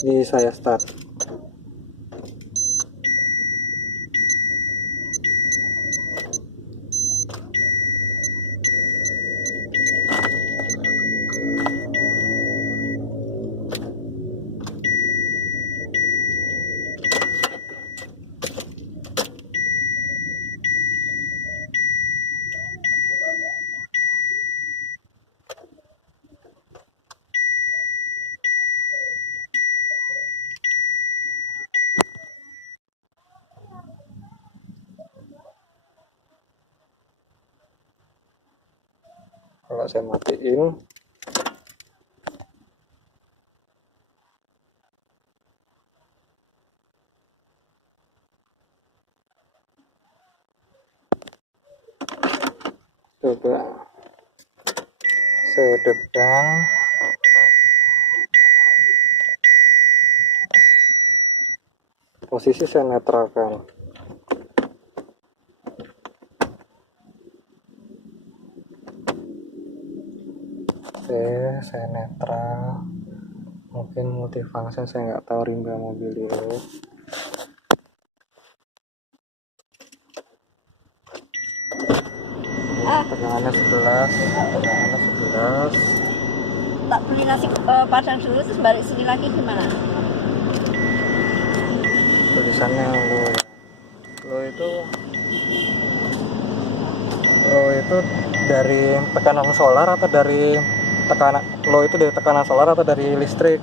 Ini saya start. Kalau saya matiin, coba saya depan, posisi saya netralkan. Oke, saya netral. Mungkin multifunction, saya nggak tahu rimba mobil ini. Tegangannya 11. Tak beli nasi padang dulu terus balik sini lagi gimana? Tulisannya lo itu dari tekanan solar atau dari tekanan lo itu dari tekanan solar atau dari listrik?